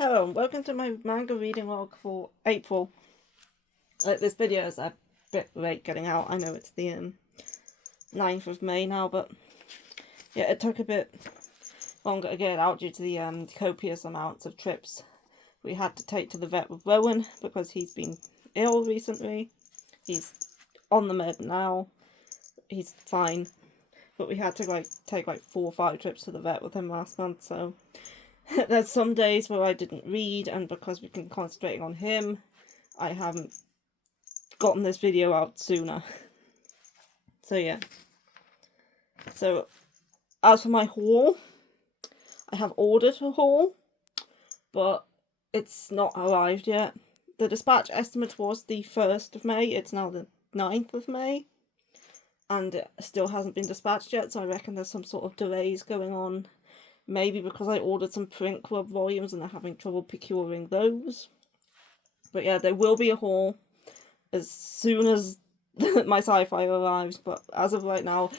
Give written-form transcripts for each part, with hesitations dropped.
Hello and welcome to my manga reading log for April. This video is a bit late getting out. I know it's the 9th of May now, but yeah, it took a bit longer to get it out due to the copious amounts of trips we had to take to the vet with Rowan because he's been ill recently. He's on the med now. He's fine, but we had to take 4 or 5 trips to the vet with him last month, so there's some days where I didn't read, and because we've been concentrating on him, I haven't gotten this video out sooner. So yeah. So, as for my haul, I have ordered a haul, but it's not arrived yet. The dispatch estimate was the 1st of May, it's now the 9th of May, and it still hasn't been dispatched yet, so I reckon there's some sort of delays going on. Maybe because I ordered some Print Club volumes and they're having trouble procuring those. But yeah, there will be a haul as soon as my sci-fi arrives. But as of right now,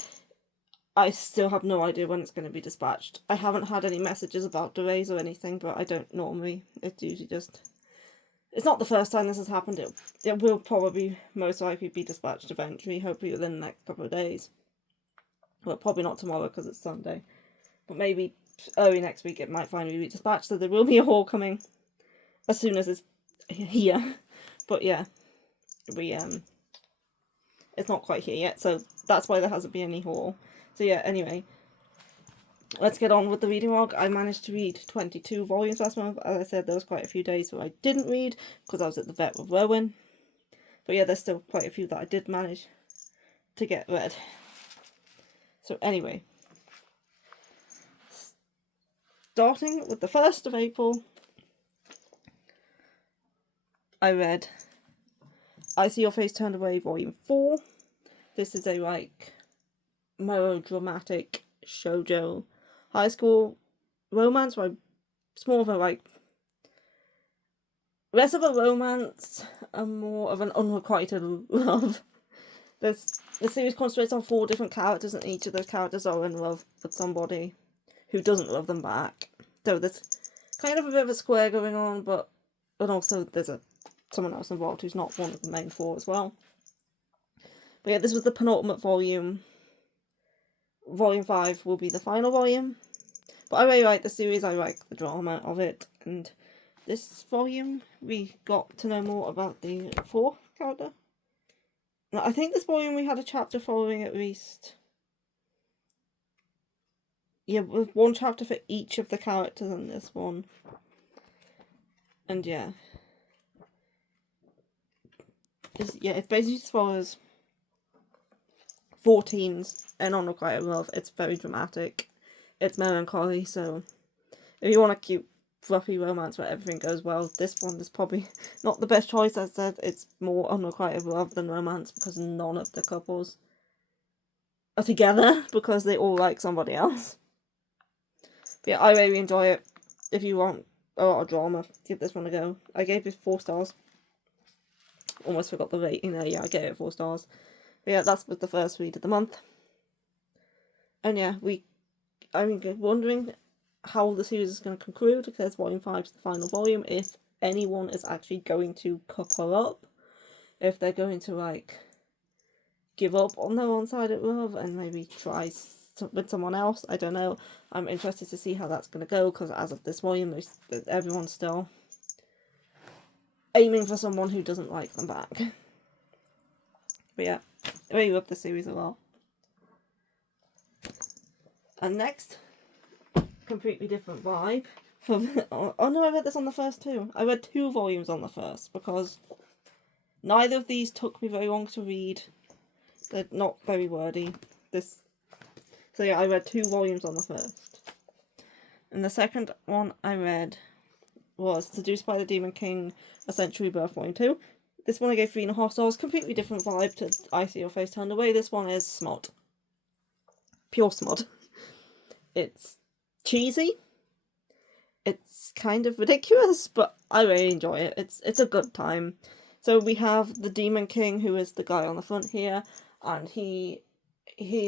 I still have no idea when it's going to be dispatched. I haven't had any messages about delays or anything, but I don't normally. It's usually just... It's not the first time this has happened. It will probably most likely be dispatched eventually, hopefully within the next couple of days. Well, probably not tomorrow because it's Sunday. But maybe early next week it might finally be dispatched, so there will be a haul coming as soon as it's here. But yeah, it's not quite here yet, so that's why there hasn't been any haul. So yeah, anyway, let's get on with the reading log. I managed to read 22 volumes last month. As I said, there was quite a few days where I didn't read because I was at the vet with Rowan. But yeah, there's still quite a few that I did manage to get read. So anyway, starting with the 1st of April, I read I See Your Face Turned Away, Volume 4. This is a, melodramatic shoujo high school romance, it's more of a, less of a romance and more of an unrequited love. The series concentrates on 4 different characters, and each of those characters are in love with somebody who doesn't love them back. So there's kind of a bit of a square going on, and also there's someone else involved who's not one of the main 4 as well. But yeah, this was the penultimate volume. Volume 5 will be the final volume. But I really like the series, I like the drama of it, and this volume we got to know more about the 4th character. Now, I think this volume we had a chapter following at least. Yeah, with 1 chapter for each of the characters in this one. And yeah. It basically just follows 4 teens and unrequited love. It's very dramatic. It's melancholy, so if you want a cute, fluffy romance where everything goes well, this one is probably not the best choice. As I said, it's more unrequited love than romance because none of the couples are together because they all like somebody else. But yeah, I really enjoy it. If you want a lot of drama, give this one a go. I gave it 4 stars. Almost forgot the rating there. Yeah, I gave it 4 stars. But yeah, that's with the first read of the month. And yeah, I'm wondering how the series is going to conclude, because Volume 5 is the final volume, if anyone is actually going to couple up, if they're going to, give up on their one-sided love and maybe try with someone else. I don't know. I'm interested to see how that's going to go, because as of this volume, everyone's still aiming for someone who doesn't like them back. But yeah, I really love the series a lot. And next, completely different vibe. Oh no, I read this on the 1st too. I read 2 volumes on the 1st because neither of these took me very long to read. They're not very wordy. So yeah, I read 2 volumes on the 1st. And the second one I read was Seduced by the Demon King, A Century Birth, Volume 2. This one I gave 3.5 stars. Completely different vibe to I See Your Face Turned Away. This one is smut. Pure smut. It's cheesy. It's kind of ridiculous, but I really enjoy it. It's a good time. So we have the Demon King, who is the guy on the front here, and he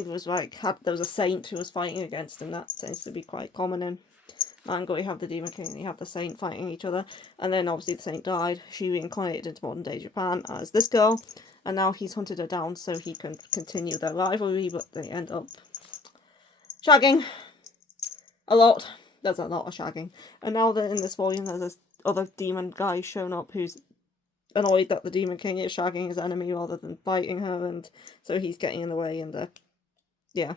was there was a saint who was fighting against him. That seems to be quite common in manga, you have the Demon King and you have the Saint fighting each other. And then obviously the Saint died. She reincarnated into modern day Japan as this girl. And now he's hunted her down so he can continue their rivalry, but they end up shagging a lot. There's a lot of shagging. And now that in this volume there's this other demon guy shown up who's annoyed that the Demon King is shagging his enemy rather than fighting her, and so he's getting in the way, and yeah.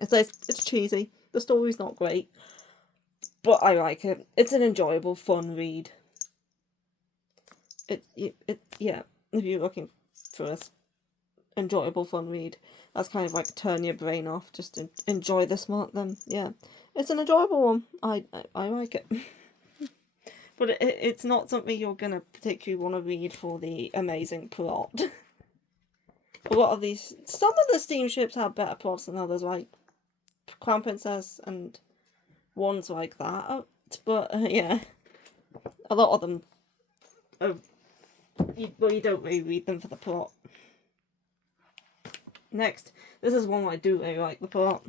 It's cheesy. The story's not great, but I like it. It's an enjoyable, fun read. Yeah. If you're looking for a enjoyable, fun read, that's kind of like turn your brain off, just to enjoy this one. Then yeah, it's an enjoyable one. I like it. But it's not something you're gonna particularly want to read for the amazing plot. A lot of some of the steamships have better plots than others, like Crown Princess and ones like that. But yeah, a lot of them, you don't really read them for the plot. Next, this is one where I do really like the plot.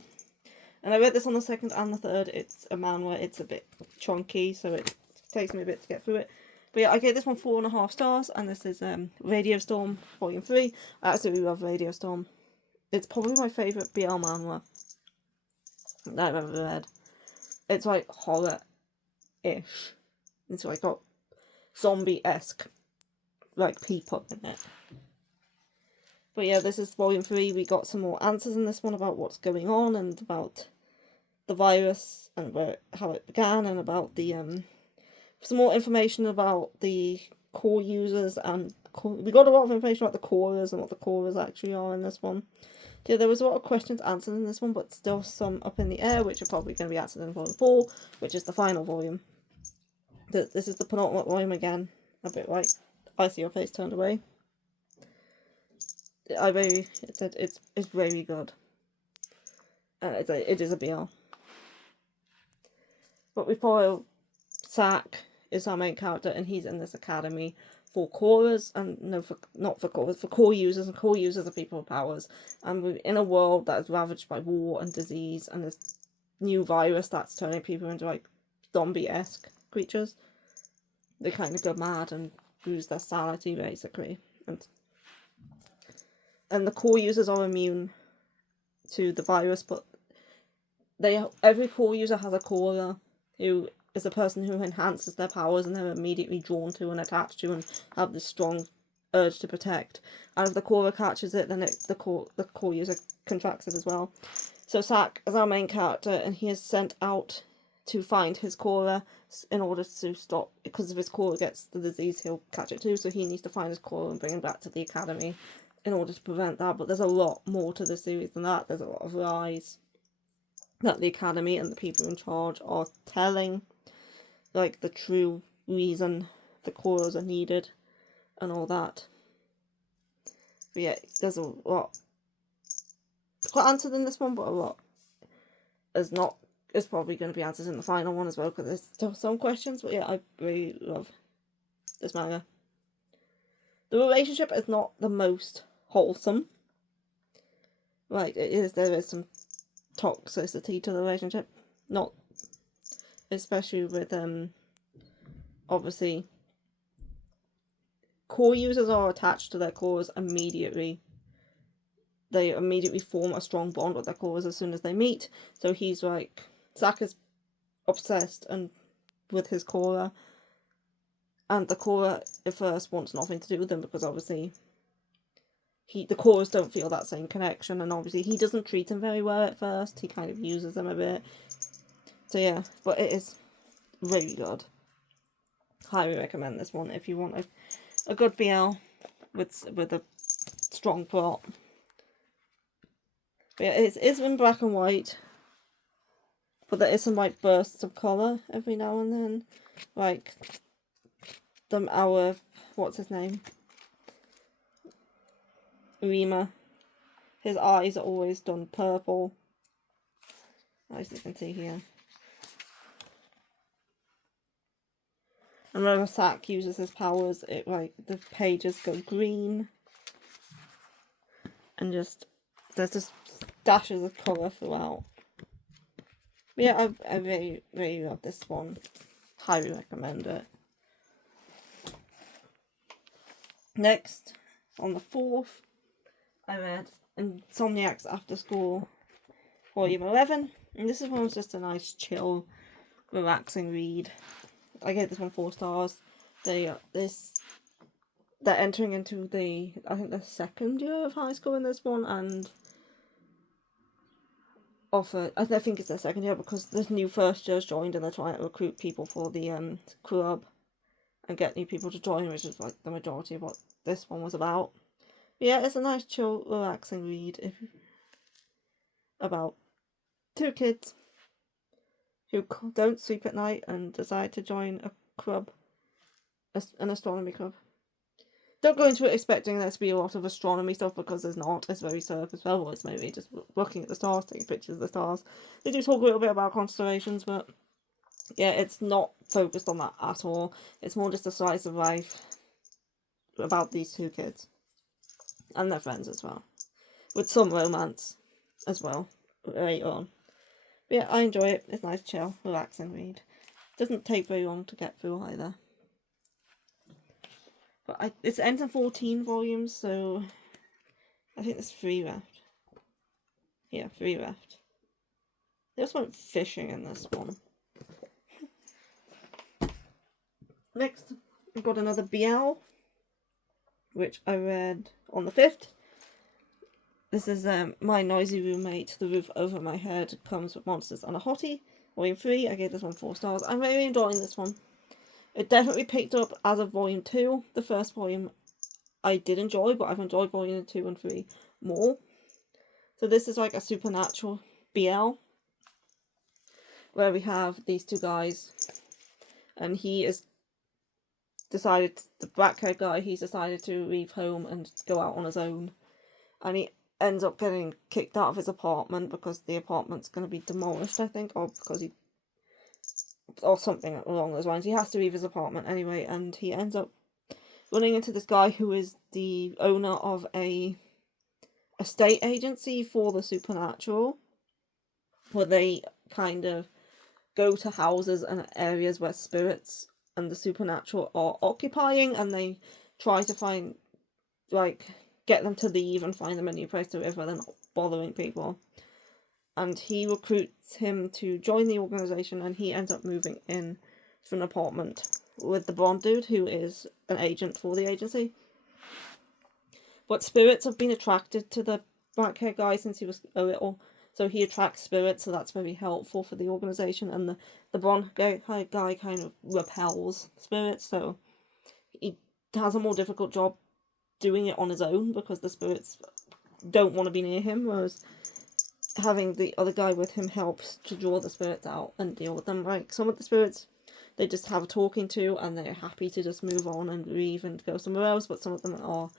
And I read this on the 2nd and the 3rd. It's a manga. It's a bit chunky, so it takes me a bit to get through it. But yeah, I gave this one 4.5 stars, and this is Radio Storm Volume 3. I absolutely love Radio Storm. It's probably my favourite BL manga that I've ever read. It's like horror-ish. It's like got zombie-esque like people in it. But yeah, this is Volume 3. We got some more answers in this one about what's going on and about the virus and how it began, and about the some more information about the core users, and we got a lot of information about the callers and what the callers actually are in this one. Yeah, there was a lot of questions answered in this one, but still some up in the air, which are probably going to be answered in Volume 4, which is the final volume. This is the penultimate volume again, a bit like I See Your Face Turned Away. It's very good. And it is a BL. But we follow Sak is our main character, and he's in this academy for callers, and not for callers, for core users, and core users are people with powers. And we're in a world that is ravaged by war and disease, and this new virus that's turning people into like zombie-esque creatures. They kind of go mad and lose their sanity, basically. And the core users are immune to the virus, but every core user has a caller who is a person who enhances their powers, and they're immediately drawn to and attached to and have this strong urge to protect. And if the caller catches it, then the core user contracts it as well. So Sak is our main character, and he is sent out to find his caller in order to stop, because if his caller gets the disease, he'll catch it too, so he needs to find his caller and bring him back to the academy in order to prevent that. But there's a lot more to the series than that. There's a lot of lies that the academy and the people in charge are telling, like the true reason the callers are needed and all that. But yeah, there's a lot got answered in this one, but a lot is probably going to be answered in the final one as well, because there's still some questions. But yeah, I really love this manga. The relationship is not the most wholesome. Like, there is some toxicity to the relationship. Not, especially with, obviously, core users are attached to their cores immediately. They immediately form a strong bond with their cores as soon as they meet. So he's like, Sak is obsessed with his core, and the core at first wants nothing to do with him, because obviously the cores don't feel that same connection, and obviously he doesn't treat them very well at first. He kind of uses them a bit. So yeah, but it is really good. Highly recommend this one if you want a good BL with a strong plot. But yeah, it is in black and white, but there is some like bursts of colour every now and then. Like what's his name? Rima. His eyes are always done purple, as you can see here. And whenever Sak uses his powers, the pages go green, and there's just dashes of colour throughout. Yeah, I really, really love this one. Highly recommend it. Next, on the 4th, I read Insomniac's After School, Volume 11. And this one was just a nice, chill, relaxing read. I gave this one 4 stars. They're entering into the 2nd year of high school in this one, and I think it's their 2nd year because this new first year's joined and they're trying to recruit people for the club and get new people to join, which is like the majority of what this one was about. But yeah, it's a nice, chill, relaxing read about 2 kids who don't sleep at night and decide to join a club, an astronomy club. Don't go into it expecting there to be a lot of astronomy stuff because there's not. It's very surface level. It's maybe just looking at the stars, taking pictures of the stars. They do talk a little bit about constellations, but yeah, it's not focused on that at all. It's more just a slice of life about these 2 kids and their friends as well, with some romance as well later on. But yeah, I enjoy it. It's nice, chill, relaxing read. Doesn't take very long to get through either. But it ends in 14 volumes, so I think there's 3 left. Yeah, 3 left. They also went fishing in this one. Next, we've got another BL, which I read on the 5th. This is My Noisy Roommate, The Roof Over My Head Comes with Monsters and a Hottie, Volume 3. I gave this one 4 stars. I'm really enjoying this one. It definitely picked up as of Volume 2. The first volume I did enjoy, but I've enjoyed Volume 2 and 3 more. So this is like a supernatural BL, where we have these 2 guys, and he is decided, the black-haired guy, he's decided to leave home and go out on his own, and he ends up getting kicked out of his apartment because the apartment's going to be demolished, I think, or because or something along those lines. He has to leave his apartment anyway, and he ends up running into this guy who is the owner of a estate agency for the supernatural, where they kind of go to houses and areas where spirits and the supernatural are occupying, and they try to find, get them to leave and find them a new place to live where they're not bothering people. And he recruits him to join the organisation, and he ends up moving in to an apartment with the blonde dude who is an agent for the agency. But spirits have been attracted to the black-haired guy since he was a little, so he attracts spirits, so that's very helpful for the organisation. And the blonde guy kind of repels spirits, so he has a more difficult job doing it on his own because the spirits don't want to be near him, whereas having the other guy with him helps to draw the spirits out and deal with them. Like, some of the spirits, they just have a talking to and they're happy to just move on and leave and go somewhere else, but some of them are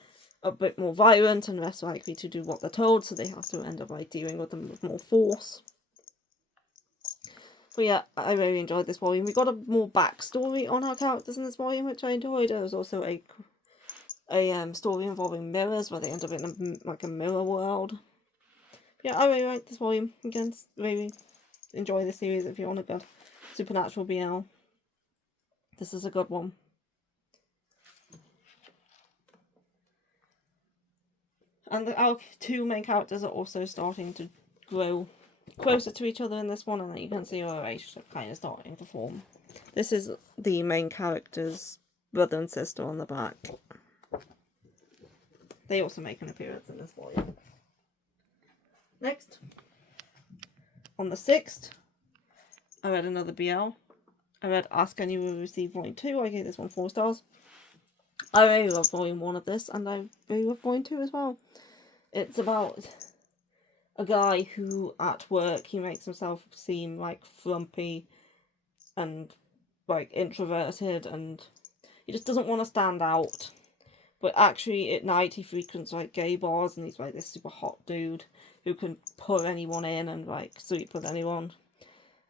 a bit more violent and less likely to do what they're told, so they have to end up dealing with them with more force. But yeah, I really enjoyed this volume. We got a more backstory on our characters in this volume, which I enjoyed. There was also a story involving mirrors, where they end up in a mirror world. Yeah, I really like this volume. Again, really enjoy this series if you want a good supernatural BL. This is a good one. And our 2 main characters are also starting to grow closer to each other in this one, and you can see our relationship kind of starting to form. This is the main character's brother and sister on the back. They also make an appearance in this volume. Next, on the 6th, I read another BL. I read Ask and You Will Receive Volume 2. I gave this one 4 stars. I really love Volume 1 of this, and I really love Volume 2 as well. It's about a guy who, at work, he makes himself seem frumpy and introverted, and he just doesn't want to stand out. But actually, at night, he frequents gay bars, and he's this super hot dude who can pull anyone in and sleep with anyone.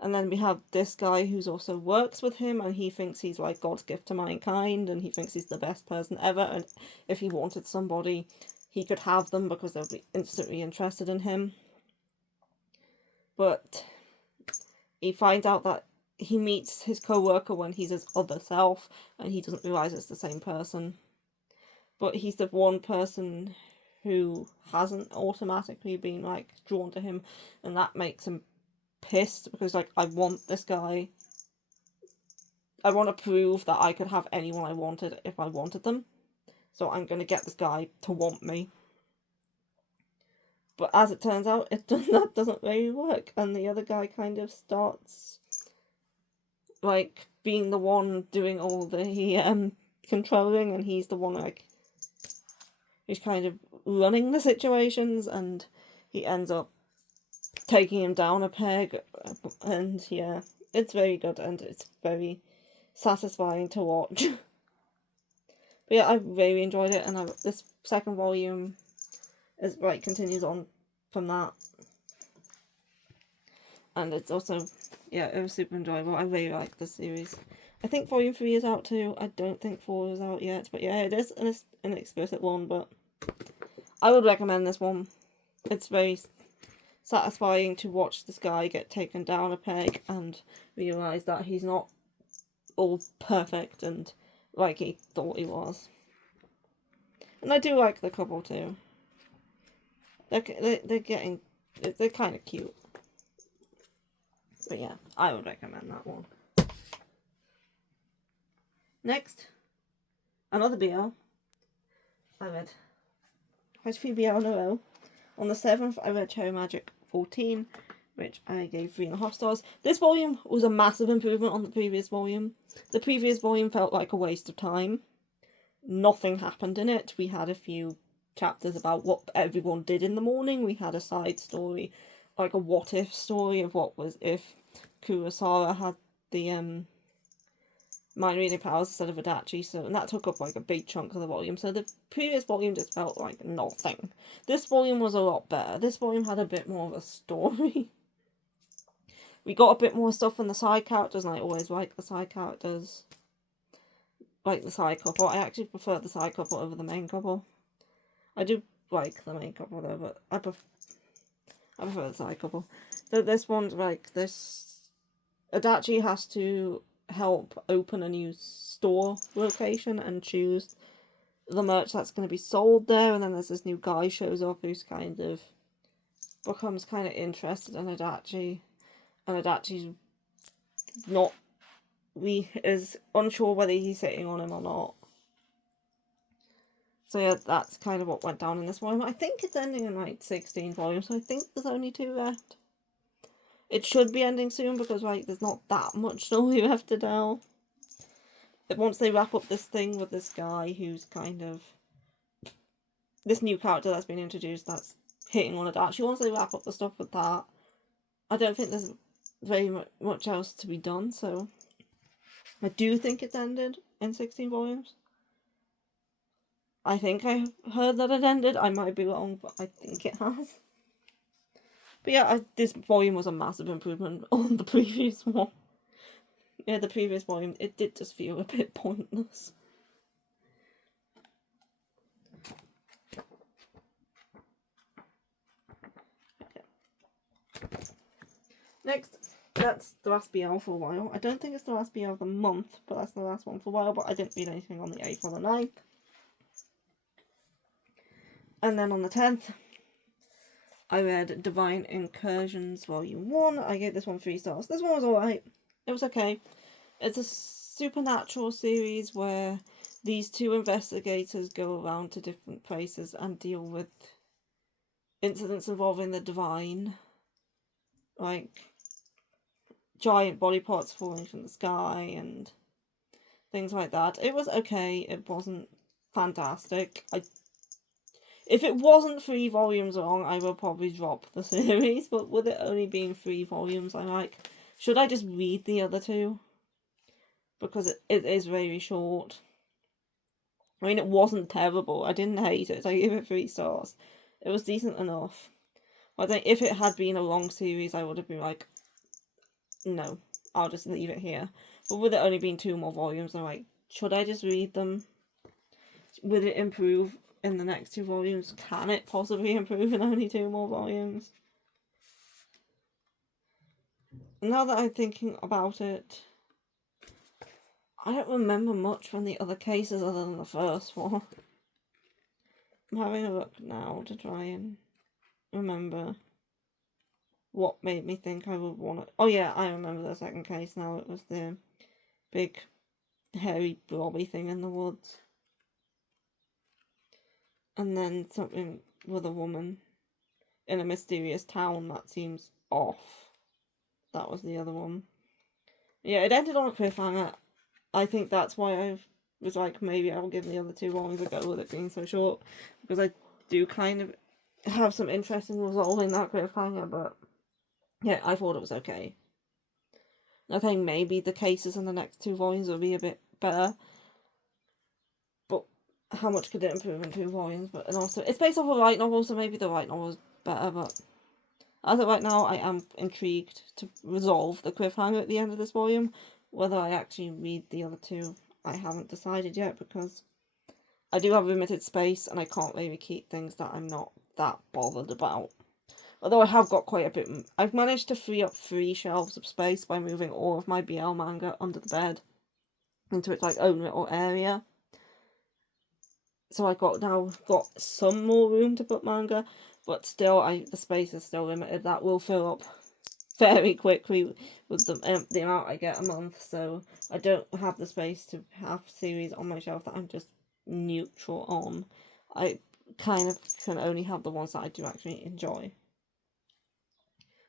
And then we have this guy who's also works with him, and he thinks he's God's gift to mankind, and he thinks he's the best person ever, and if he wanted somebody, he could have them because they'll be instantly interested in him. But he finds out that he meets his co-worker when he's his other self, and he doesn't realise it's the same person. But he's the one person who hasn't automatically been, like, drawn to him, and that makes him pissed, because, like, I want this guy. I want to prove that I could have anyone I wanted if I wanted them. So I'm going to get this guy to want me. But as it turns out, that doesn't really work. And the other guy kind of starts, like, being the one doing all the controlling, and he's the one, like, who's kind of running the situations, and he ends up taking him down a peg. And yeah, it's very good, and it's very satisfying to watch. But yeah, I really enjoyed it, and this second volume is, like, continues on from that. And it's also, yeah, it was super enjoyable. I really like this series. I think volume 3 is out too. I don't think 4 is out yet, but yeah, it is an explicit one, but I would recommend this one. It's very satisfying to watch this guy get taken down a peg and realise that he's not all perfect and like he thought he was. And I do like the couple too. They're kind of cute. But yeah, I would recommend that one. Next, another BL. I read quite a few BL in a row. On the 7th, I read Cherry Magic 14, which I gave 3.5 stars. This volume was a massive improvement on the previous volume. The previous volume felt like a waste of time. Nothing happened in it. We had a few chapters about what everyone did in the morning. We had a side story, like a what-if story of what was if Kurosawa had the mind reading powers instead of Adachi, and that took up like a big chunk of the volume. So the previous volume just felt like nothing. This volume was a lot better. This volume had a bit more of a story. We got a bit more stuff from the side characters, and I always like the side characters. Like the side couple. I actually prefer the side couple over the main couple. I do like the main couple though, but I prefer the side couple. So this one's like this. Adachi has to help open a new store location and choose the merch that's going to be sold there, and then there's this new guy shows up who's kind of becomes kind of interested in Adachi, and Adachi's not. We is unsure whether he's hitting on him or not. So yeah, that's kind of what went down in this volume. I think it's ending in like 16 volumes, so I think there's only 2 left. It should be ending soon because like there's not that much story left to tell. But once they wrap up this thing with this guy who's kind of this new character that's been introduced that's hitting on Adachi, once they wrap up the stuff with that, I don't think there's very much else to be done, so I do think it's ended in 16 volumes. I think I heard that it ended. I might be wrong, but I think it has. But yeah, this volume was a massive improvement on the previous one. Yeah, the previous volume, it did just feel a bit pointless. Next, that's the last BL for a while. I don't think it's the last BL of the month, but that's the last one for a while, but I didn't read anything on the 8th or the 9th. And then on the 10th, I read Divine Incursions Volume 1. I gave this one 3 stars. This one was alright. It was okay. It's a supernatural series where these 2 investigators go around to different places and deal with incidents involving the divine. Like giant body parts falling from the sky and things like that. It was okay. It wasn't fantastic. If it wasn't 3 volumes long, I would probably drop the series, but with it only being 3 volumes, I'm like, should I just read the other 2? Because it is very short. I mean, it wasn't terrible. I didn't hate it. I gave it 3 stars. It was decent enough. I think if it had been a long series, I would have been like, no, I'll just leave it here. But with it only being 2 more volumes, I'm like, should I just read them? Will it improve in the next 2 volumes? Can it possibly improve in only 2 more volumes? now that I'm thinking about it, I don't remember much from the other cases other than the first one. I'm having a look now to try and remember what made me think I would want it. Oh yeah, I remember the second case now. It was the big, hairy, blobby thing in the woods. And then something with a woman in a mysterious town that seems off. That was the other one. Yeah, it ended on a cliffhanger. I think that's why I was like, maybe I'll give the other two volumes a go with it being so short. Because I do kind of have some interest in resolving that cliffhanger, but yeah, I thought it was okay. I think maybe the cases in the next two volumes will be a bit better. But how much could it improve in 2 volumes? But and also, it's based off a light novel, so maybe the light novel is better, but as of right now, I am intrigued to resolve the cliffhanger at the end of this volume. Whether I actually read the other two, I haven't decided yet, because I do have limited space and I can't really keep things that I'm not that bothered about. Although I have got quite a bit. I've managed to free up 3 shelves of space by moving all of my BL manga under the bed into its like own little area. So I now got some more room to put manga, but still, the space is still limited. That will fill up very quickly with the amount I get a month. So I don't have the space to have series on my shelf that I'm just neutral on. I kind of can only have the ones that I do actually enjoy.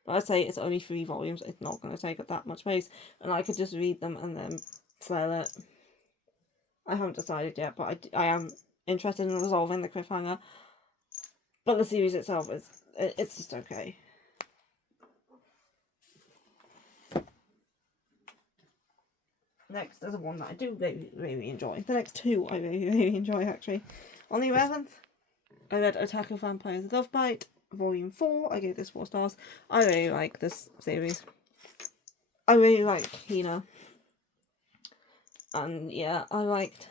But I'd say it's only 3 volumes. It's not going to take up that much space, and I could just read them and then sell it. I haven't decided yet, but I am interested in resolving the cliffhanger. But the series itself it's just okay. Next is a one that I do really, really enjoy. The next 2 I really, really enjoy, actually. On the 11th, I read Otaku Vampires Love Bite, Volume 4. I gave this 4 stars. I really like this series. I really like Hina. And yeah, I liked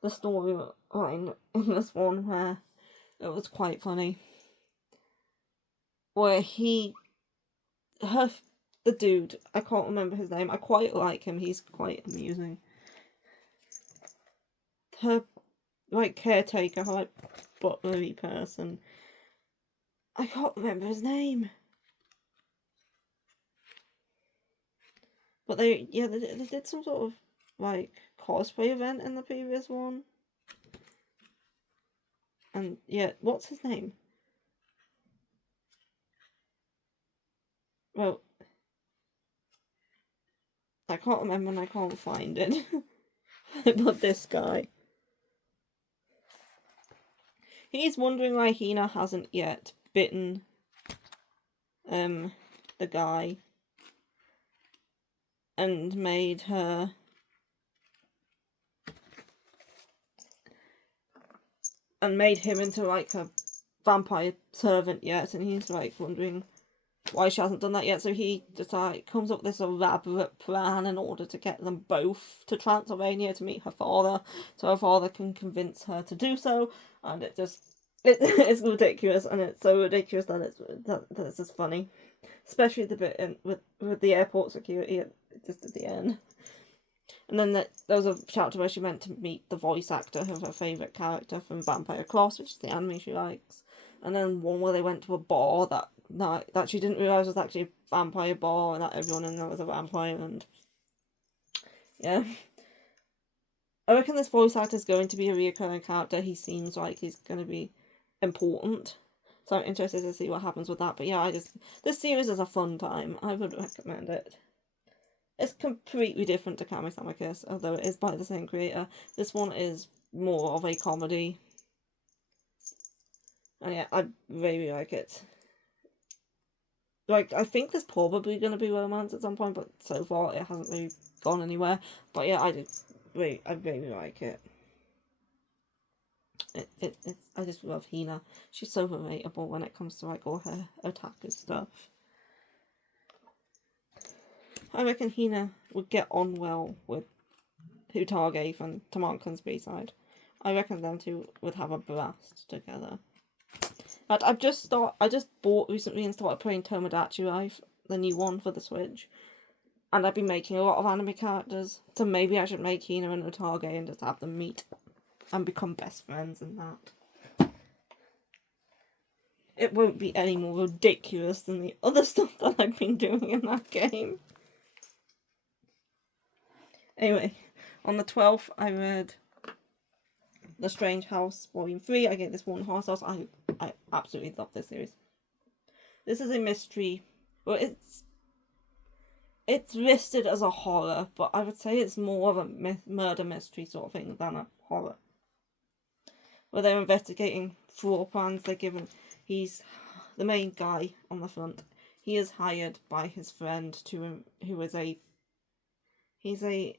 the storyline in this one where it was quite funny. Where the dude, I can't remember his name, I quite like him, he's quite amusing. Her, like, caretaker, her, like, butlery person, I can't remember his name. But they did some sort of, like, cosplay event in the previous one. And, yeah, what's his name? Well, I can't remember and I can't find it. But this guy. He's wondering why Hina hasn't yet bitten the guy and made her and made him into like a vampire servant yet, and he's like wondering why she hasn't done that yet. So he just like comes up with this elaborate plan in order to get them both to Transylvania to meet her father, so her father can convince her to do so. And it's ridiculous, and it's so ridiculous that it's just funny, especially the bit with the airport security just at the end. And then there was a chapter where she went to meet the voice actor of her favourite character from Vampire Class, which is the anime she likes. And then one where they went to a bar that night that she didn't realise was actually a vampire bar, and that everyone in there was a vampire. And yeah, I reckon this voice actor is going to be a recurring character. He seems like he's going to be important, so I'm interested to see what happens with that. But yeah, this series is a fun time. I would recommend it. It's completely different to Kami-sama Kiss, although it is by the same creator. This one is more of a comedy. And yeah, I really like it. Like, I think there's probably going to be romance at some point, but so far it hasn't really gone anywhere. But yeah, I really like it. I just love Hina. She's so relatable when it comes to like all her otaku stuff. I reckon Hina would get on well with Hutage from Tamankan's B-side. I reckon them two would have a blast together. But I just bought recently and started playing Tomodachi Life. the new one for the Switch. And I've been making a lot of anime characters, so maybe I should make Hina and Otage and just have them meet and become best friends and that. It won't be any more ridiculous than the other stuff that I've been doing in that game. Anyway, on the 12th, I read The Strange House Volume 3. I gave this 1.5 stars. I absolutely love this series. This is a mystery. Well, it's listed as a horror, but I would say it's more of a murder mystery sort of thing than a horror. Where they're investigating floor plans. He's the main guy on the front. He is hired by his friend he's a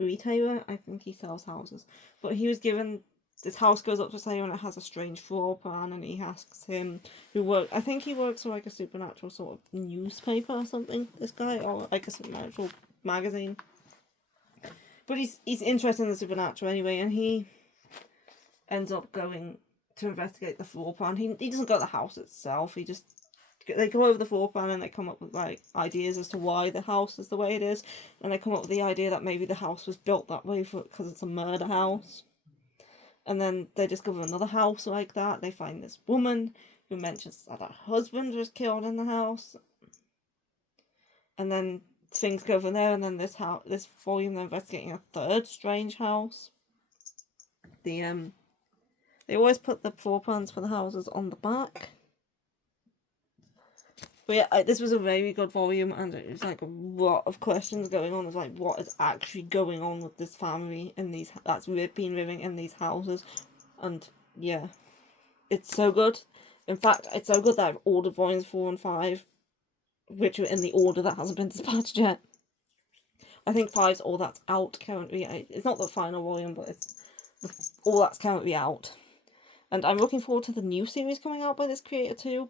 retailer. I think he sells houses. But he was given, this house goes up for sale and it has a strange floor plan, and he asks him, I think he works for like a supernatural sort of newspaper or something, this guy, or like a supernatural magazine. But he's interested in the supernatural anyway, and he ends up going to investigate the floor plan. He doesn't go to the house itself, they go over the floor plan and they come up with like ideas as to why the house is the way it is, and they come up with the idea that maybe the house was built that way because it's a murder house. And then they discover another house like that. They find this woman who mentions that her husband was killed in the house, and then things go from there. And then this volume they're investigating a third strange house. They always put the floor plans for the houses on the back. But yeah, this was a very good volume, and it was like a lot of questions going on. It's like, what is actually going on with this family that's been living in these houses? And yeah, it's so good. In fact, it's so good that I've ordered volumes 4 and 5, which are in the order that hasn't been dispatched yet. I think 5's all that's out currently. It's not the final volume, but it's all that's currently out. And I'm looking forward to the new series coming out by this creator too,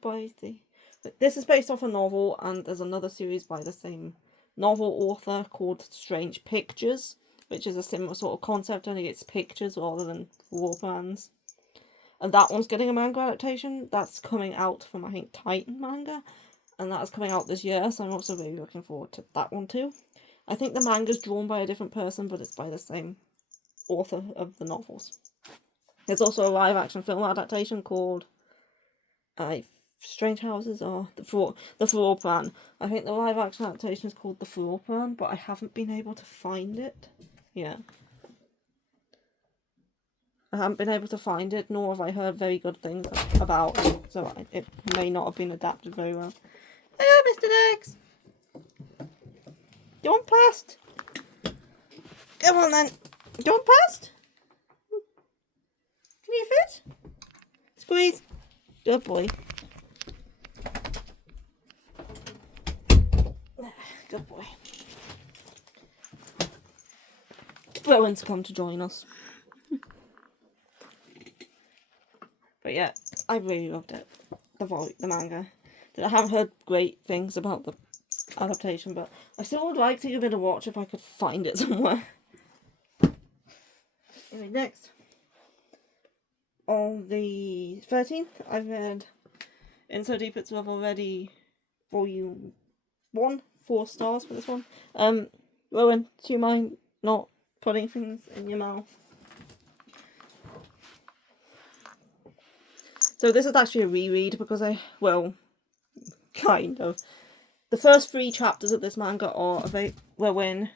This is based off a novel, and there's another series by the same novel author called Strange Pictures, which is a similar sort of concept, only it's pictures rather than floor plans. And that one's getting a manga adaptation. That's coming out from, I think, Titan Manga, and that is coming out this year, so I'm also really looking forward to that one too. I think the manga's drawn by a different person, but it's by the same author of the novels. There's also a live-action film adaptation called Strange Houses, or the floor plan. I think the live action adaptation is called The Floor Plan, but I haven't been able to find it. Yeah. I haven't been able to find it, nor have I heard very good things about it, so it may not have been adapted very well. Hello, Mr. Legs! You want past? Come on then. You want past? Can you fit? Squeeze. Good boy. Good boy. Rowan's come to join us. But yeah, I really loved it. The manga. I haven't heard great things about the adaptation, but I still would like to give it a watch if I could find it somewhere. Anyway, next. On the 13th, I read In So Deep It's Love Already, Volume 1, 4 stars for this one. Rowan, do you mind not putting things in your mouth? So this is actually a reread because kind of. The first 3 chapters of this manga are available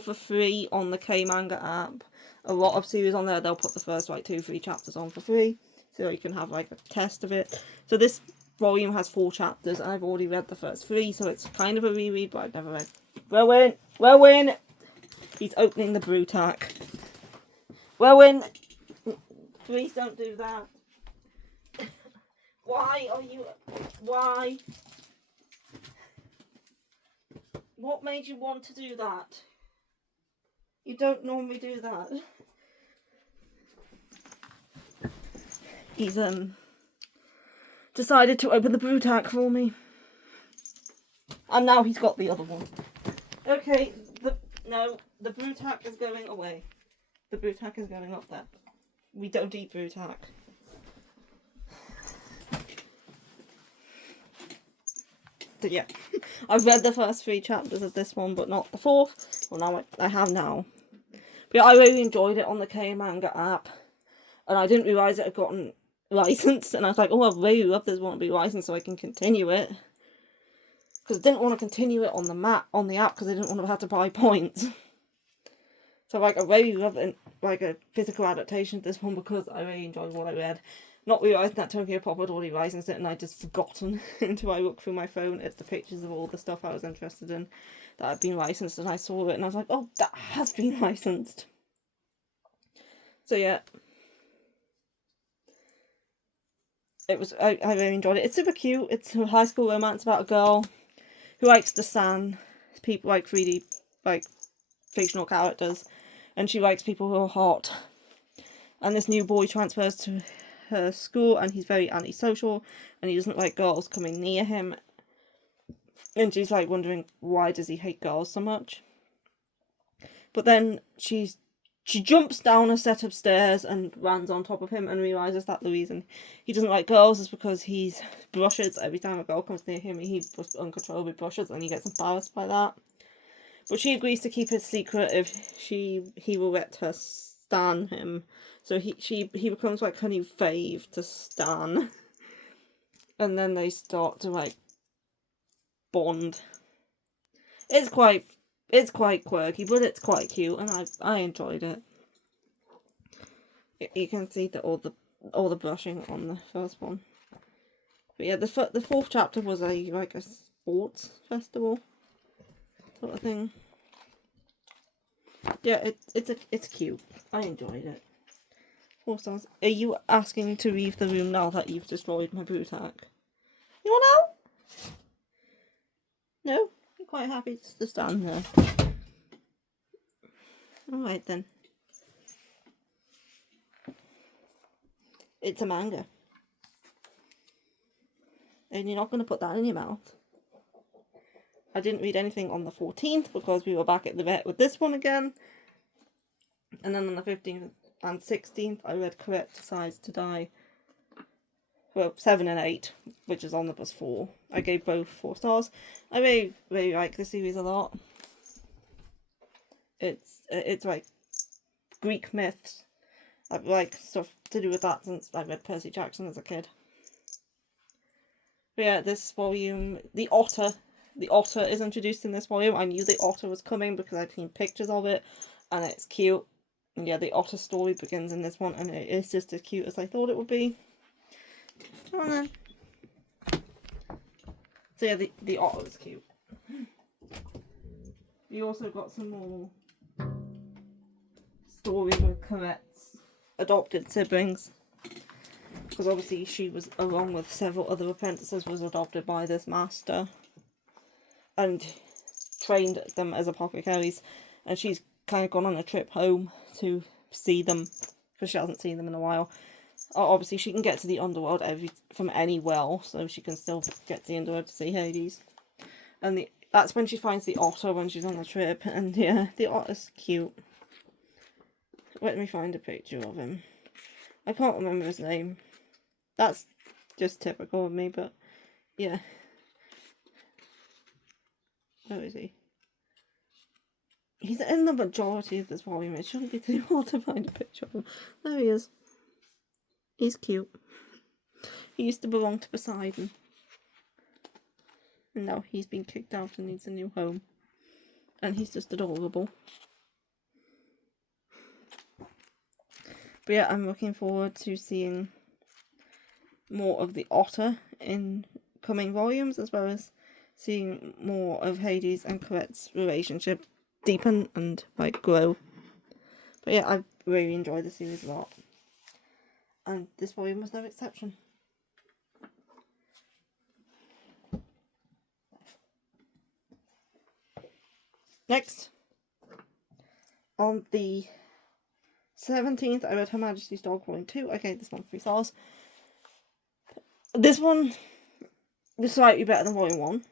for free on the K-Manga app. A lot of series on there, they'll put the first 2-3 chapters on for free, so you can have a test of it. So this volume has 4 chapters, and I've already read the first 3, so it's kind of a reread, but I've never read. Rowan! He's opening the brew tack. Rowan! Please don't do that. Why? What made you want to do that? You don't normally do that. He's decided to open the brew tack for me. And now he's got the other one. Okay, the brew tack is going away. The brew tack is going up there. We don't eat brew tack. So yeah, I've read the first 3 chapters of this one, but not the 4th. Well, now I have now. But yeah, I really enjoyed it on the Manga app, and I didn't realise it had gotten licensed, and I was like, oh, I really love this one to be licensed so I can continue it. Because I didn't want to continue it on the app, because I didn't want to have to buy points. So like, I really love it, like a physical adaptation of this one, because I really enjoyed what I read. Not realising that Tokyo Pop had already licensed it, and I'd just forgotten until I looked through my phone at the pictures of all the stuff I was interested in that had been licensed, and I saw it, and I was like, oh, that has been licensed. So yeah. It was, I really enjoyed it. It's super cute. It's a high school romance about a girl who likes to stan people, like 3D, like, fictional characters, and she likes people who are hot. And this new boy transfers to her school, and he's very antisocial, and he doesn't like girls coming near him. And she's like wondering, why does he hate girls so much? But then she jumps down a set of stairs and lands on top of him, and realises that the reason he doesn't like girls is because he brushes every time a girl comes near him. He just uncontrollably brushes, and he gets embarrassed by that. But she agrees to keep his secret if he will let her stan him. So he becomes like her new fave to stan. And then they start to like bond. It's quite quirky, but it's quite cute, and I enjoyed it. You can see that all the brushing on the first one. But yeah, the 4th chapter was a sports festival sort of thing. Yeah, it's cute. I enjoyed it. 4 stars. Are you asking to leave the room now that you've destroyed my Brutak? You want out? No? You're quite happy to stand there. Alright then. It's a manga. And you're not going to put that in your mouth. I didn't read anything on the 14th because we were back at the vet with this one again. And then on the 15th and 16th, I read Correct Decides to Die. Well, 7 and 8, which is Omnibus 4. I gave both 4 stars. I really, really like this series a lot. It's like Greek myths. I like stuff to do with that since I read Percy Jackson as a kid. But yeah, this volume, the otter is introduced in this volume. I knew the otter was coming because I'd seen pictures of it, and it's cute. And yeah, the otter story begins in this one, and it is just as cute as I thought it would be. Come on then. So yeah, the otter is cute. We also got some more stories with Corette's adopted siblings. Because obviously she was, along with several other apprentices, was adopted by this master. And trained them as apothecaries. And she's kind of gone on a trip home to see them. Because she hasn't seen them in a while. Obviously she can get to the underworld from any well. So she can still get to the underworld to see Hades. And that's when she finds the otter when she's on the trip. And yeah, the otter's cute. Let me find a picture of him. I can't remember his name. That's just typical of me, but yeah. Where is he? He's in the majority of this volume. It shouldn't be too hard to find a picture of him. There he is. He's cute. He used to belong to Poseidon. And now he's been kicked out and needs a new home. And he's just adorable. But yeah, I'm looking forward to seeing more of the otter in coming volumes, as well as seeing more of Hades and Corette's relationship deepen and like grow. But yeah, I really enjoyed the series a lot, and this volume was no exception. Next, on the 17th, I read Her Majesty's Dog Volume 2. I gave this one 3 stars. This one is slightly better than Volume 1.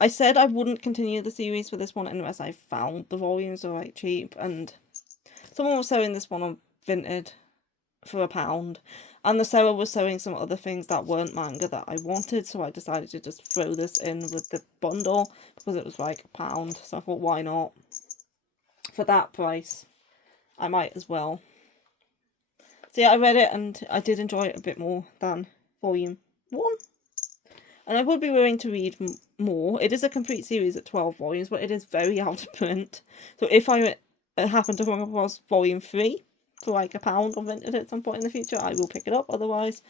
I said I wouldn't continue the series for this one unless I found the volumes are like cheap, and someone was selling this one on Vinted for £1, And the seller was selling some other things that weren't manga that I wanted, so I decided to just throw this in with the bundle because it was like £1. So I thought, why not? For that price, I might as well. So yeah, I read it and I did enjoy it a bit more than Volume 1. And I would be willing to read more. It is a complete series at 12 volumes, but it is very out of print. So if I happen to come across Volume 3 for like £1 or rented at some point in the future, I will pick it up. Otherwise,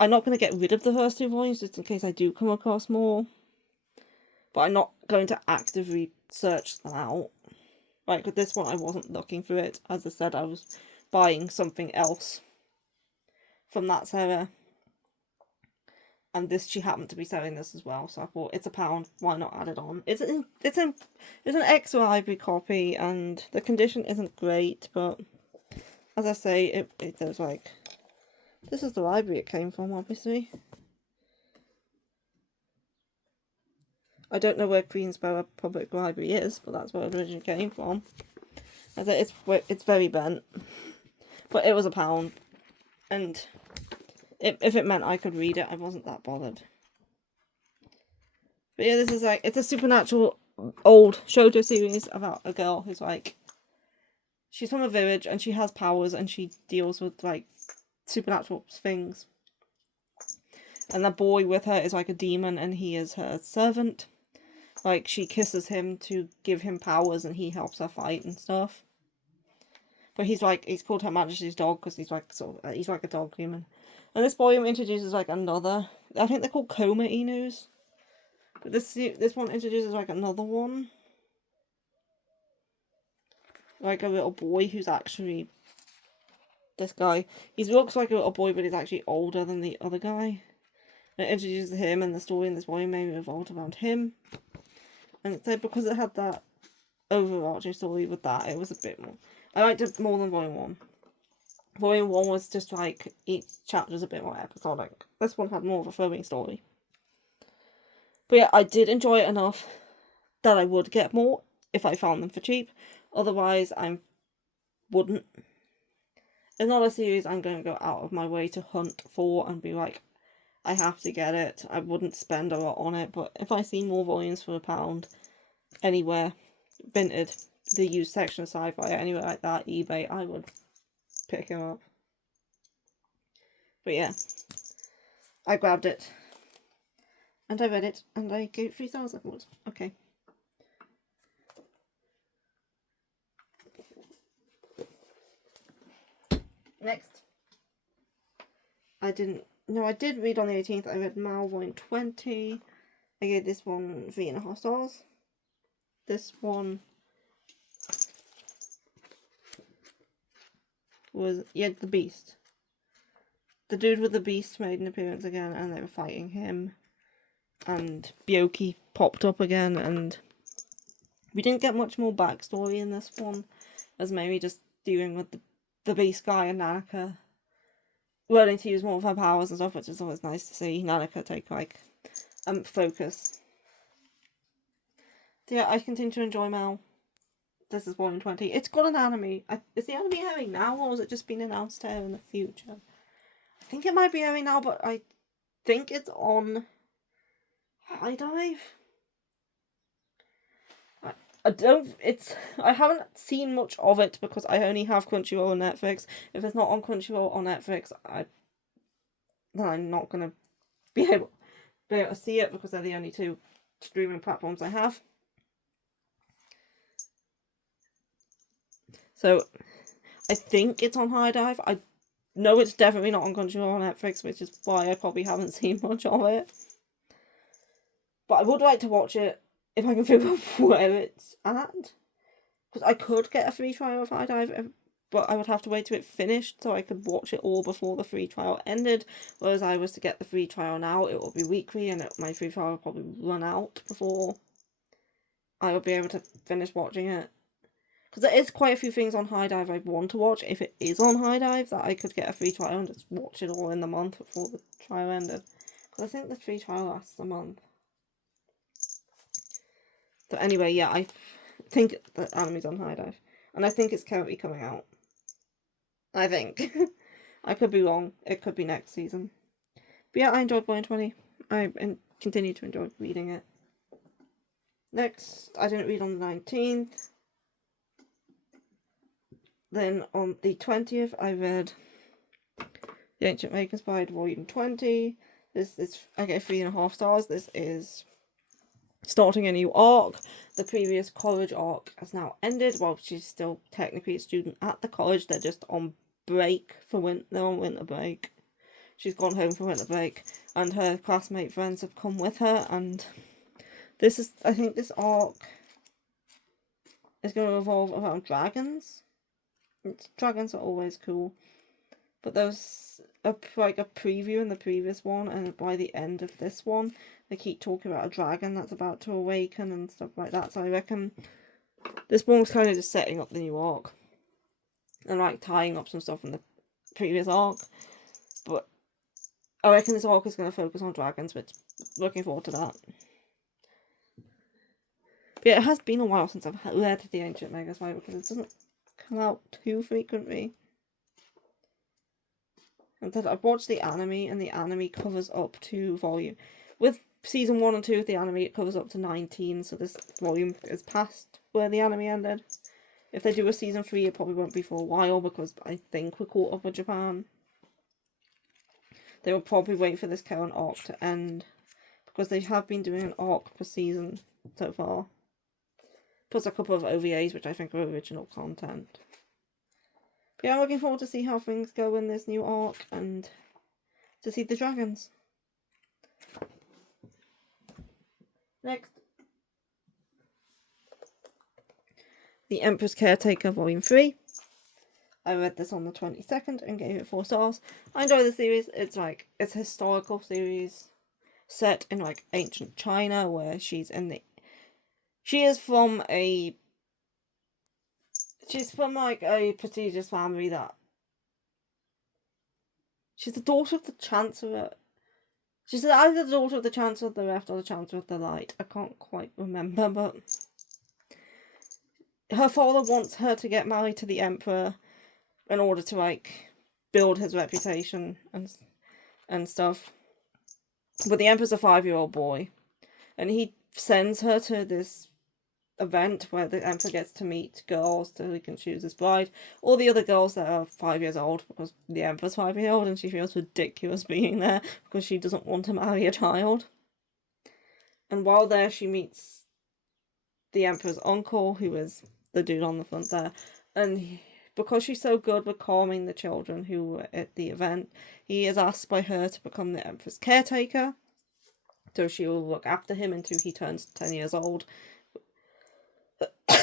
I'm not going to get rid of the first 2 volumes just in case I do come across more. But I'm not going to actively search them out. Like with this one, I wasn't looking for it. As I said, I was buying something else from that seller. And this, she happened to be selling this as well, so I thought, it's £1, why not add it on? It's an extra library copy, and the condition isn't great, but as I say, there's like, this is the library it came from, obviously. I don't know where Queensborough Public Library is, but that's where it originally came from. As it's very bent, but it was £1, and if it meant I could read it, I wasn't that bothered. But yeah, this is like, it's a supernatural old shoujo series about a girl who's like, she's from a village and she has powers and she deals with like supernatural things. And the boy with her is like a demon and he is her servant. Like, she kisses him to give him powers and he helps her fight and stuff. But he's called Her Majesty's dog because he's like a dog human. And this volume introduces like another, I think they're called Coma Inus. But this one introduces like another one. Like a little boy who's actually this guy. He looks like a little boy, but he's actually older than the other guy. And it introduces him, and the story in this volume mainly revolved around him. And so because it had that overarching story with that, it was a bit more. I liked it more than Volume 1. Volume 1 was just like, each chapter's a bit more episodic. This one had more of a flowing story. But yeah, I did enjoy it enough that I would get more if I found them for cheap. Otherwise, I wouldn't. It's not a series I'm going to go out of my way to hunt for and be like, I have to get it. I wouldn't spend a lot on it, but if I see more volumes for £1 anywhere, Vinted, the used section of Sci-Fi, anywhere like that, eBay, I would pick him up. But yeah, I grabbed it. And I read it, and I gave it 3 stars afterwards. Okay. Next. I did read on the 18th. I read Mal Volume 20. I gave this one 3.5 stars. This one was, yeah, the Beast. The dude with the Beast made an appearance again, and they were fighting him. And Byoki popped up again, and we didn't get much more backstory in this one, as maybe just dealing with the Beast guy and Nanaka learning to use more of her powers and stuff, which is always nice to see Nanaka take like focus. So yeah, I continue to enjoy Mal. This is Volume 20. It's got an anime. Is the anime airing now, or has it just been announced here in the future? I think it might be airing now, but I think it's on High Dive. I haven't seen much of it because I only have Crunchyroll and Netflix. If it's not on Crunchyroll or Netflix, then I'm not gonna be able to see it because they're the only 2 streaming platforms I have. So I think it's on High Dive. I know it's definitely not on Crunchyroll or Netflix, which is why I probably haven't seen much of it. But I would like to watch it if I can figure out where it's at. Because I could get a free trial of High Dive, but I would have to wait till it finished so I could watch it all before the free trial ended. Whereas I was to get the free trial now, it will be weekly, and my free trial will probably run out before I will be able to finish watching it. Because there is quite a few things on High Dive I want to watch, if it is on High Dive, that I could get a free trial and just watch it all in the month before the trial ended. Because I think the free trial lasts a month. So anyway, yeah, I think the anime's on High Dive. And I think it's currently coming out. I think. I could be wrong. It could be next season. But yeah, I enjoyed Volume 20. I continue to enjoy reading it. Next, I didn't read on the 19th. Then on the 20th, I read The Ancient Maker Inspired Volume 20. This is, I get 3.5 stars. This is starting a new arc. The previous college arc has now ended. While she's still technically a student at the college, they're just on break for they're on winter break. She's gone home for winter break, and her classmate friends have come with her, and I think this arc is going to revolve around dragons. Dragons are always cool, but those are like a preview in the previous one, and by the end of this one, they keep talking about a dragon that's about to awaken and stuff like that. So I reckon this one's kind of just setting up the new arc and like tying up some stuff from the previous arc. But I reckon this arc is going to focus on dragons, which looking forward to that. But yeah, it has been a while since I've read The Ancient Manga Spider because it doesn't come out too frequently. And then I've watched the anime, and the anime covers up to volume. With season 1 and 2 of the anime, it covers up to 19, so this volume is past where the anime ended. If they do a season 3, it probably won't be for a while, because I think we're caught up with Japan. They will probably wait for this current arc to end, because they have been doing an arc per season so far. Plus a couple of OVAs, which I think are original content. But yeah, I'm looking forward to see how things go in this new arc, and to see the dragons. Next, The Emperor's Caretaker Volume 3. I read this on the 22nd and gave it 4 stars. I enjoy the series. It's a historical series set in like ancient China, where she is from a prestigious family that she's the daughter of the Chancellor. She's either the daughter of the Chancellor of the Left or the Chancellor of the Light. I can't quite remember, but her father wants her to get married to the Emperor in order to like build his reputation and stuff. But the Emperor's a 5-year-old boy, and he sends her to this event where the Emperor gets to meet girls so he can choose his bride. All the other girls that are 5 years old, because the Emperor's 5 years old, and she feels ridiculous being there because she doesn't want to marry a child. And while there, she meets the Emperor's uncle, who is the dude on the front there, and because she's so good with calming the children who were at the event, he is asked by her to become the Emperor's caretaker, so she will look after him until he turns 10 years old,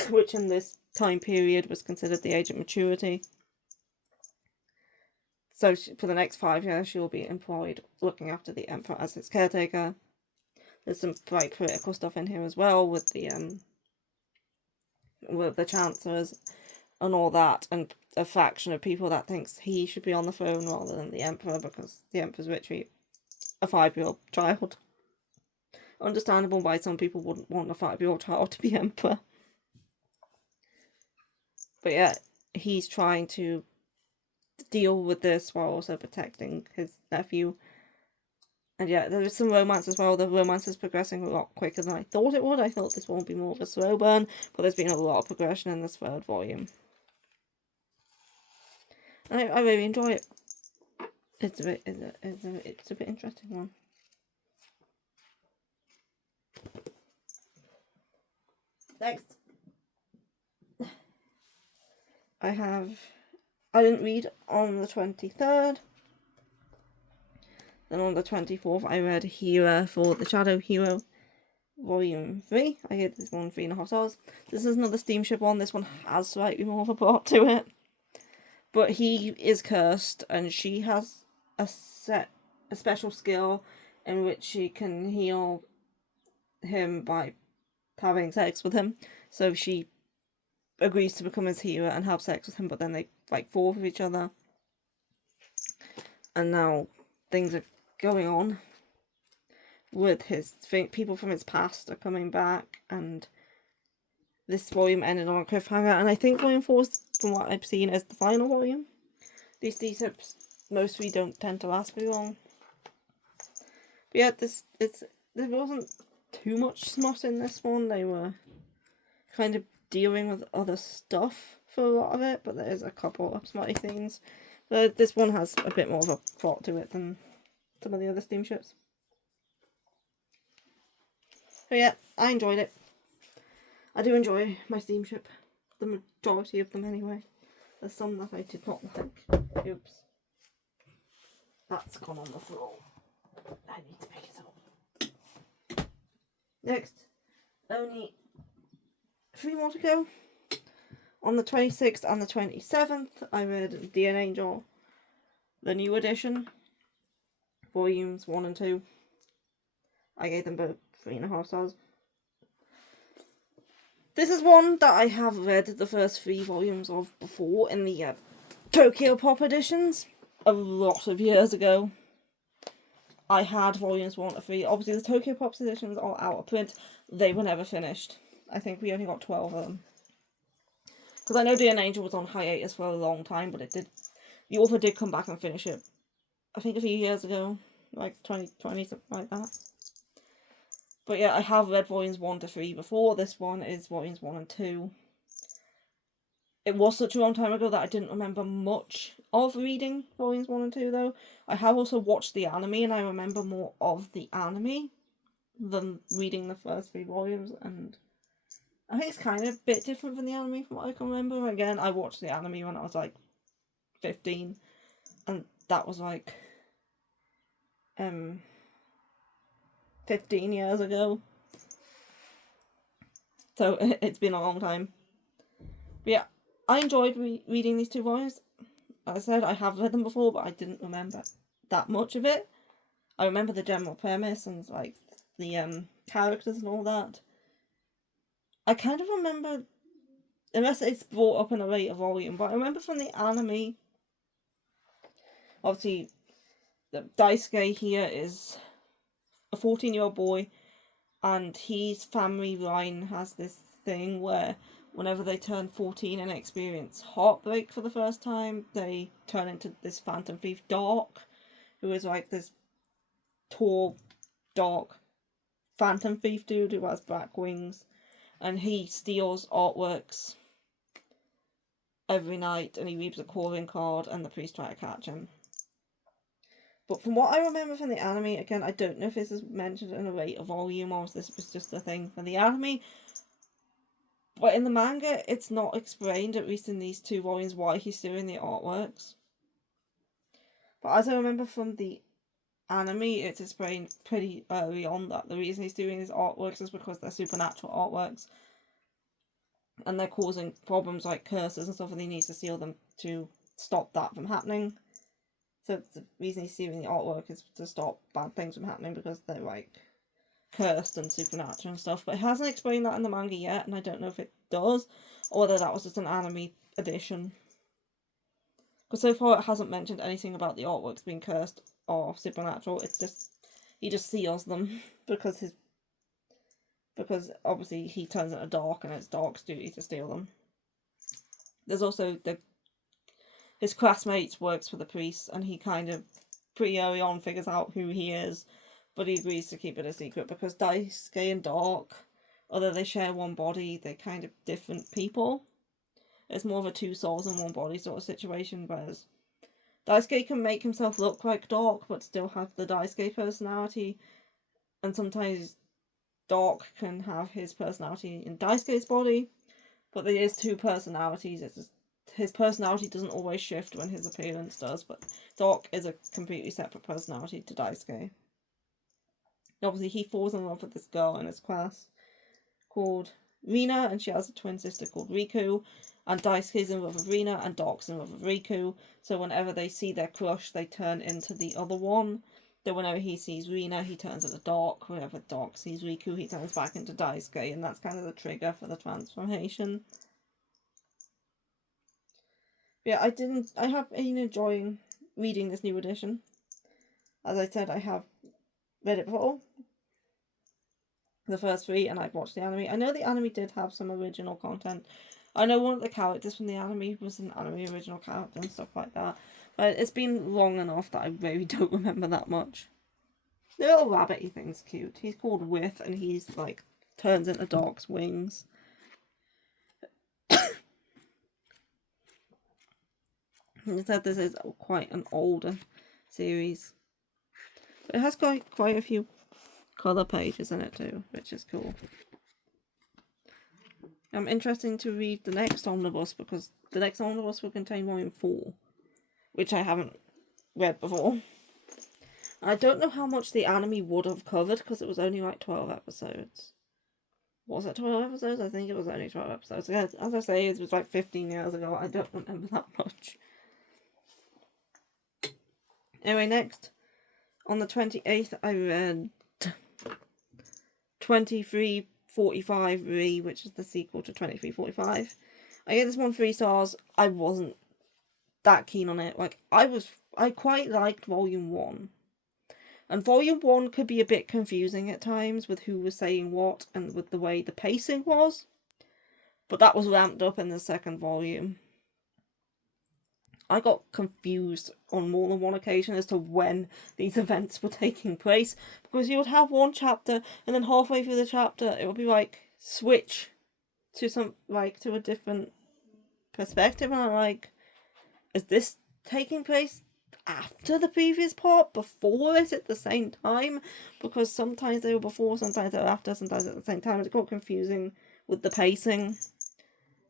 which in this time period was considered the age of maturity. So for the next 5 years, she will be employed looking after the Emperor as his caretaker. There's some like political stuff in here as well with the chancellors and all that, and a faction of people that thinks he should be on the throne rather than the Emperor, because the Emperor's literally a 5-year-old child. Understandable why some people wouldn't want a 5-year-old child to be Emperor. But yeah, he's trying to deal with this while also protecting his nephew. And yeah, there is some romance as well. The romance is progressing a lot quicker than I thought it would. I thought this one would be more of a slow burn, but there's been a lot of progression in this 3rd volume. And I really enjoy it. It's a bit interesting one. Next, I didn't read on the 23rd. Then on the 24th, I read Hera for the Shadow Hero Volume 3. I gave this one 3.5 stars. This is another steamship one. This one has slightly more of a plot to it. But he is cursed, and she has a special skill in which she can heal him by having sex with him. So she agrees to become his hero and have sex with him, but then they like fall with each other. And now things are going on with people from his past are coming back, and this volume ended on a cliffhanger, and I think volume 4, from what I've seen, is the final volume. These steamships most we don't tend to last very long. But yeah, there wasn't too much smut in this one. They were kind of dealing with other stuff for a lot of it, but there is a couple of smutty scenes. But this one has a bit more of a plot to it than some of the other steamships. So yeah, I enjoyed it. I do enjoy my steamship. The majority of them anyway. There's some that I did not like. Oops. That's gone on the floor. I need to pick it up. Next, only 3 more to go. On the 26th and the 27th, I read Dear Angel, the new edition, volumes 1 and 2. I gave them both 3.5 stars. This is one that I have read the first 3 volumes of before in the Tokyo Pop editions a lot of years ago. I had volumes 1 to 3. Obviously, the Tokyo Pop editions are out of print. They were never finished. I think we only got 12 of them. Because I know Dear Angel was on hiatus for a long time, but the author did come back and finish it, I think a few years ago, like 2020, something like that. But yeah, I have read volumes 1 to 3 before. This one is volumes 1 and 2. It was such a long time ago that I didn't remember much of reading volumes 1 and 2 though. I have also watched the anime and I remember more of the anime than reading the first 3 volumes, and I think it's kind of a bit different from the anime from what I can remember. Again, I watched the anime when I was like 15, and that was like 15 years ago. So it's been a long time. But yeah, I enjoyed reading these 2 volumes. As I said, I have read them before, but I didn't remember that much of it. I remember the general premise and like the characters and all that. I kind of remember, unless it's brought up in a later volume, but I remember from the anime, obviously, the Daisuke here is a 14-year-old boy, and his family line has this thing where whenever they turn 14 and experience heartbreak for the first time, they turn into this phantom thief, Dark, who is like this tall, dark phantom thief dude who has black wings. And he steals artworks every night, and he leaves a calling card, and the police try to catch him. But from what I remember from the anime, again, I don't know if this is mentioned in a later volume or if this was just a thing for the anime. But in the manga, it's not explained, at least in these 2 volumes, why he's stealing the artworks. But as I remember from the anime, it's explained pretty early on that the reason he's doing his artworks is because they're supernatural artworks. And they're causing problems like curses and stuff, and he needs to steal them to stop that from happening. So the reason he's stealing the artwork is to stop bad things from happening because they're like cursed and supernatural and stuff. But it hasn't explained that in the manga yet, and I don't know if it does, or whether that was just an anime edition. Because so far it hasn't mentioned anything about the artworks being cursed or supernatural. It's just, he just steals them because obviously he turns into Dark and it's Dark's duty to steal them. There's also his classmate works for the police, and he kind of pretty early on figures out who he is, but he agrees to keep it a secret because Daisuke and Dark, although they share one body, they're kind of different people. It's more of a 2 souls in 1 body sort of situation, whereas Daisuke can make himself look like Dark but still have the Daisuke personality, and sometimes Dark can have his personality in Daisuke's body, but there is 2 personalities. It's just, his personality doesn't always shift when his appearance does, but Dark is a completely separate personality to Daisuke. Obviously, he falls in love with this girl in his class called Rina, and she has a twin sister called Riku, and Daisuke's in love with Rina, and Dark's in love with Riku, so whenever they see their crush, they turn into the other one. So whenever he sees Rina, he turns into Dark. Whenever Dark sees Riku, he turns back into Daisuke, and that's kind of the trigger for the transformation. Yeah, I have been enjoying reading this new edition. As I said, I have read it before, the first 3, and I've watched the anime. I know the anime did have some original content. I know one of the characters from the anime was an anime original character and stuff like that. It's been long enough that I really don't remember that much. The little rabbity thing's cute. He's called With, and he's like turns into dog's wings. He said this is quite an older series. But it has quite a few colour pages in it too, which is cool. I'm interested to read the next omnibus, because the next omnibus will contain volume 4, which I haven't read before. I don't know how much the anime would have covered, because it was only like 12 episodes. Was it 12 episodes? I think it was only 12 episodes. As I say, it was like 15 years ago. I don't remember that much. Anyway, next, on the 28th, I read 2345 Re, which is the sequel to 2345. I gave this one 3 stars. I wasn't that keen on it. Like, I quite liked Volume 1. And Volume 1 could be a bit confusing at times with who was saying what and with the way the pacing was. But that was ramped up in the second volume. I got confused on more than one occasion as to when these events were taking place, because you would have one chapter and then halfway through the chapter it would be like switch to to a different perspective, and I'm like, is this taking place after the previous part, before it, at the same time? Because sometimes they were before, sometimes they were after, sometimes at the same time. It got confusing with the pacing.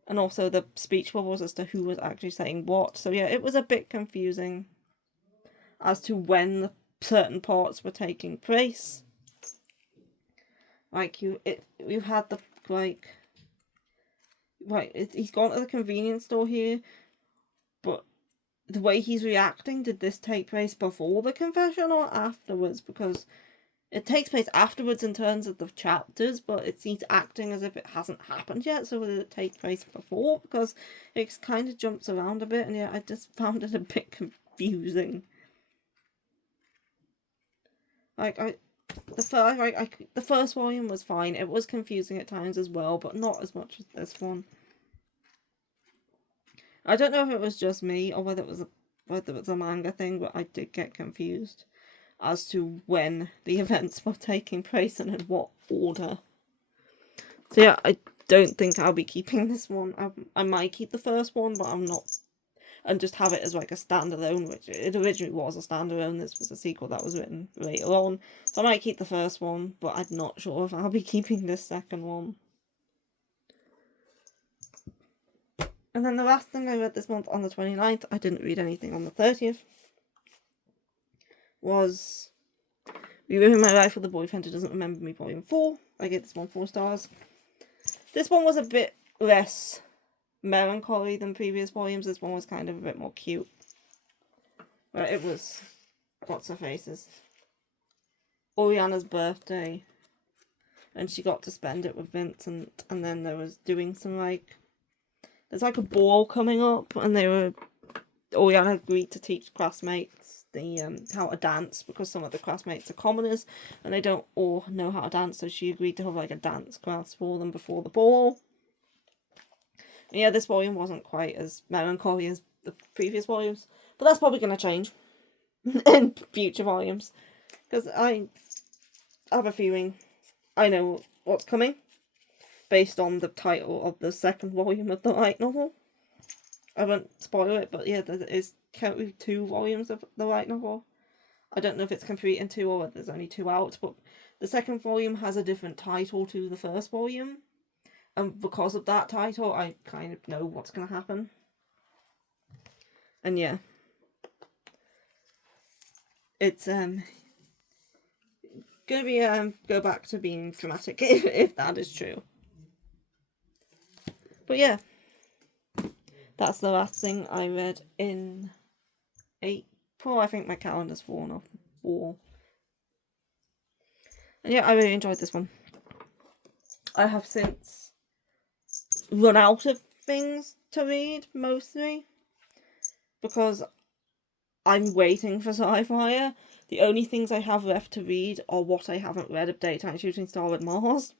And also the speech bubbles as to who was actually saying what. So yeah, it was a bit confusing as to when certain parts were taking place. Like, you had the, he's gone to the convenience store here, but the way he's reacting, did this take place before the confession or afterwards? Because it takes place afterwards in terms of the chapters, but he's acting as if it hasn't happened yet. So did it take place before? Because it kind of jumps around a bit, and yeah, I just found it a bit confusing. The first volume was fine. It was confusing at times as well, but not as much as this one. I don't know if it was just me or whether it was a manga thing, but I did get confused as to when the events were taking place and in what order. So yeah, I don't think I'll be keeping this one. I might keep the first one, but I'm not, and just have it as like a standalone, which it originally was a standalone. This was a sequel that was written later on. So I might keep the first one, but I'm not sure if I'll be keeping this second one. And then the last thing I read this month on the 29th, I didn't read anything on the 30th, was Reliving My Life with a Boyfriend Who Doesn't Remember Me, Volume 4. I gave this one 4 stars. This one was a bit less melancholy than previous volumes. This one was kind of a bit more cute. But it was lots of faces. Oriana's birthday, and she got to spend it with Vincent, and then there was doing some there's like a ball coming up, and Oriana agreed to teach classmates how to dance, because some of the classmates are commoners and they don't all know how to dance, so she agreed to have like a dance class for them before the ball. And yeah, this volume wasn't quite as melancholy as the previous volumes, but that's probably going to change in future volumes, because I have a feeling I know what's coming based on the title of the second volume of the light novel. I won't spoil it, but yeah, there is currently 2 volumes of the light novel. I don't know if it's complete in 2 or whether there's only 2 out, but the second volume has a different title to the first volume. And because of that title, I kind of know what's going to happen. And yeah. It's going to be go back to being dramatic if that is true. But yeah. That's the last thing I read in April. I think my calendar's fallen off the wall. And yeah, I really enjoyed this one. I have since run out of things to read, mostly, because I'm waiting for Sci-Fi. The only things I have left to read are what I haven't read of Daytime Shooting Star and Mars.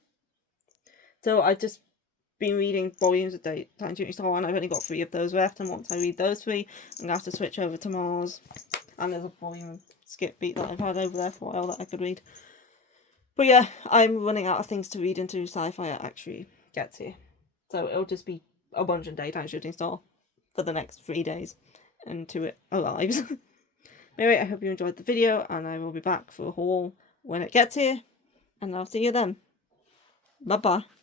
So I just been reading volumes of Daytime Shooting Star, and I've only got 3 of those left, and once I read those 3, I'm going to have to switch over to Mars. And there's a volume of Skip Beat that I've had over there for a while that I could read. But yeah, I'm running out of things to read into sci-fi I actually get to. So it'll just be a bunch of Daytime Shooting Star for the next 3 days until it arrives. Anyway, I hope you enjoyed the video, and I will be back for a haul when it gets here, and I'll see you then. Bye bye.